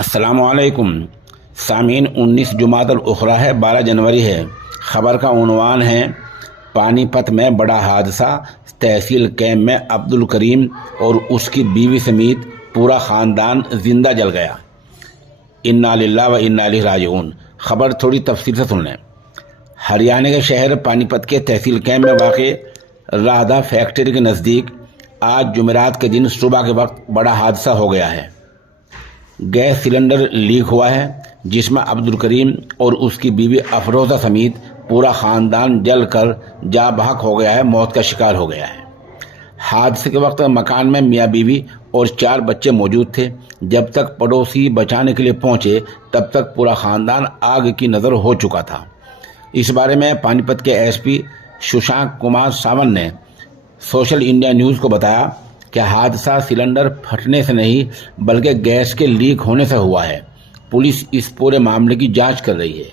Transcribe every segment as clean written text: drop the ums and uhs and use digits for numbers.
السلام علیکم سامعین، 19 جمادی الاخری ہے، 12 جنوری ہے۔ خبر کا عنوان ہے پانی پت میں بڑا حادثہ، تحصیل کیمپ میں عبدالکریم اور اس کی بیوی سمیت پورا خاندان زندہ جل گیا۔ انا للہ و انا الیہ راجعون۔ خبر تھوڑی تفصیل سے سن لیں۔ ہریانہ کے شہر پانی پت کے تحصیل کیمپ میں واقع راہدہ فیکٹری کے نزدیک آج جمعرات کے دن صبح کے وقت بڑا حادثہ ہو گیا ہے۔ گیس سلنڈر لیک ہوا ہے جس میں عبدالکریم اور اس کی بیوی افروزہ سمیت پورا خاندان جل کر جاں بحق ہو گیا ہے، موت کا شکار ہو گیا ہے۔ حادثے کے وقت مکان میں میاں بیوی اور 4 بچے موجود تھے۔ جب تک پڑوسی بچانے کے لیے پہنچے تب تک پورا خاندان آگ کی نظر ہو چکا تھا۔ اس بارے میں پانی پت کے ایس پی ششانک کمار ساونت نے سوشل انڈیا نیوز کو بتایا کہ حادثہ سلنڈر پھٹنے سے نہیں بلکہ گیس کے لیک ہونے سے ہوا ہے۔ پولیس اس پورے معاملے کی جانچ کر رہی ہے۔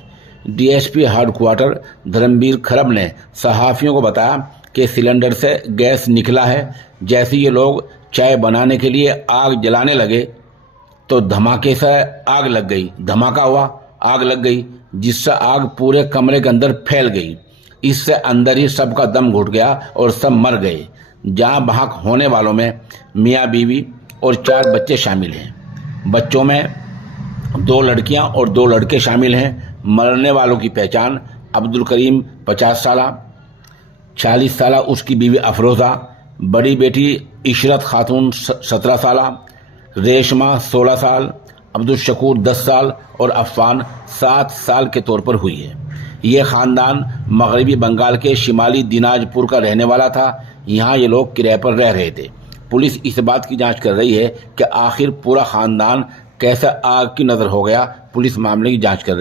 D S P head quarter Dharambir Kharab نے صحافیوں کو بتایا کہ سلنڈر سے گیس نکلا ہے۔ جیسے یہ لوگ چائے بنانے کے لیے آگ جلانے لگے تو دھماکے سے آگ لگ گئی، دھماکہ ہوا، آگ لگ گئی، جس سے آگ پورے کمرے کے اندر پھیل گئی۔ اس سے اندر ہی سب کا دم گھٹ گیا اور سب مر گئے۔ جاں بحق ہونے والوں میں میاں بیوی اور 4 بچے شامل ہیں۔ بچوں میں 2 لڑکیاں اور 2 لڑکے شامل ہیں۔ مرنے والوں کی پہچان عبدالکریم 50 سالہ، 40 سالہ اس کی بیوی افروزہ، بڑی بیٹی عشرت خاتون 17 سالہ، ریشمہ 16 سال، عبدالشکور 10 سال اور عفان 7 سال کے طور پر ہوئی ہے۔ یہ خاندان مغربی بنگال کے شمالی دیناج پور کا رہنے والا تھا۔ یہاں یہ لوگ کرائے پر رہ رہے تھے۔ پولیس اس بات کی جانچ کر رہی ہے کہ آخر پورا خاندان کیسے آگ کی نظر ہو گیا۔ پولیس معاملے کی جانچ کر رہی ہے۔